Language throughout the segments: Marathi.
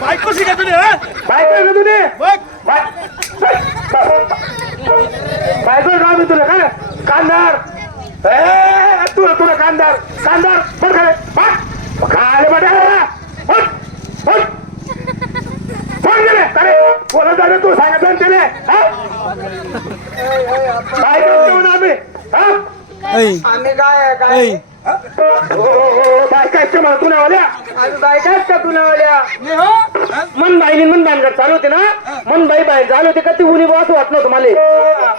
बायकोशी का तुझे बायको तुझे बायको काम आहे तुला काय कांदार तुला तुला कांदार कांदार बरं काय बडे फोन गेले अरे झाले तू सांगितलं ना तिने हा? काय घेऊन आम्ही? हा? आम्ही काय काय ओ, ओ, ओ, काय काय ते आम्ही बायकाच का तुला ओल्या मन बाईने मन बांधकर चालू होते ना? मन बाई बाहेर झाले होते का ती उनी बॉस वाटत नव्हतं मला?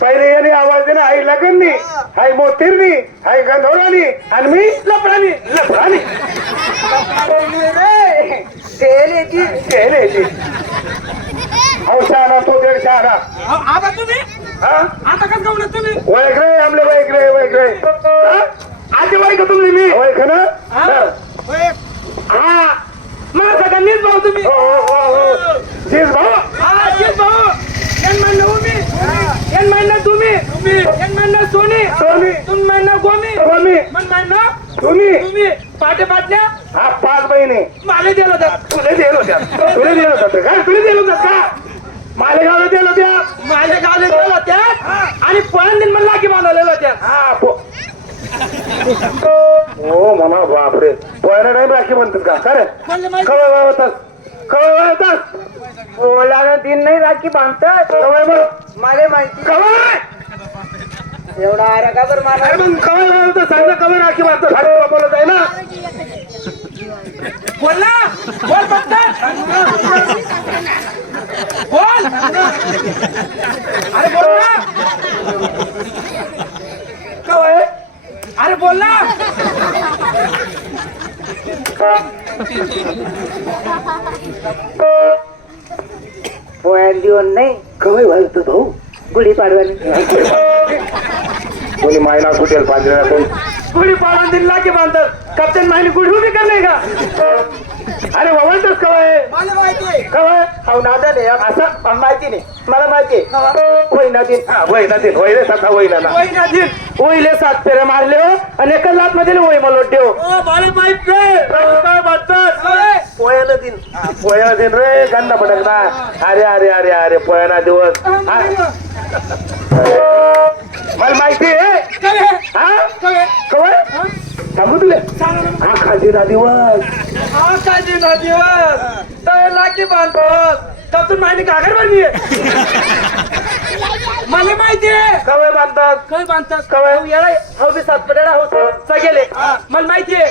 पहिले याने आवाज दिला आई लगननी हाय मोतीरनी हाय गंधवरानी आणि मी लपडानी लपडानी रे तेल येते. केले औषाना तो दीड अहो, आता तुम्ही? हा? आता कसं गावलं तुम्ही? वैक रे आमले वैक रे वैक रे आधी वैक तुम्ही? मी? वैक ना. हा. मला सगळ्यांनीच भाऊ तुम्ही. हो हो हो. हो जीस भाऊ? हा तेच भाऊ. एन म्हणणं उमी. एन म्हणणं तुम्ही. एन म्हणणं सोनी. सोनी. तुम म्हणणं गोमी. गोमी. मन म्हणणं तुम्ही. तुम्ही. पाटे पाटल्या हा पाच बहिणी. माले दिलं होतं तुला दिलं होत्या तुला दिलं होतं काय तुला दिलं होतं का? मालेगावला दिलं होत्या. माझ्या गावले दिलं होत्या? आणि पळण दिन मला लागी बांधवलेलं होत्या. हा पो हो म्हणा बापरे. पोहायला नाही राखी म्हणतात का? खरं? म्हणलं कवय वावतात कवय वावतात ओलाला दिन नाही राखी बांधतात. कवय मग मला माहिती. कवय एवढा आरा का बरं मला अरे मग कवय वावतात सांगा कवय राखी बांधतात खाली बोलत आहे ना बोल ना बोल फक्त बोल अरे बोल ना. कवय अरे बोल ना. नाही. कवय वाजतात भाऊ गुढी पाडवायला कोणी मायना कुठेल पाजऱ्या कोण गुढी पाडून दिन लागी बांधतात. कप्तान माहिती गुढी उभी करणे का? अरे वावळतच कवय मला माहिती कवय हो नादा नाही असं माहिती नाही. मला माहिती आहे. होय ना दिन हा होय ना दिन होय रे सखा होय ना दिन ओईले सात फेरे मारले हो आणि एका लात मध्ये ओई मलोट देव ओ मला माहीत नाही काय म्हणतात अरे, पोयाला दिन. पोयाला दिन रे गंदा पडक ना. अरे अरे अरे अरे पोयाना दिवस. हा? मला माहिती आहे. हे? हा हे? कवय सांगू तुले. हा खाजीरा दिवस. हा काय दिन दिवस तर लागी बांधतात कप्तान माहिती कागर बनली मला माहिती आहे. कवय बांधतात. काय बांधतात. कवय. येणार सात पडेला हो सगळे. मला माहिती आहे.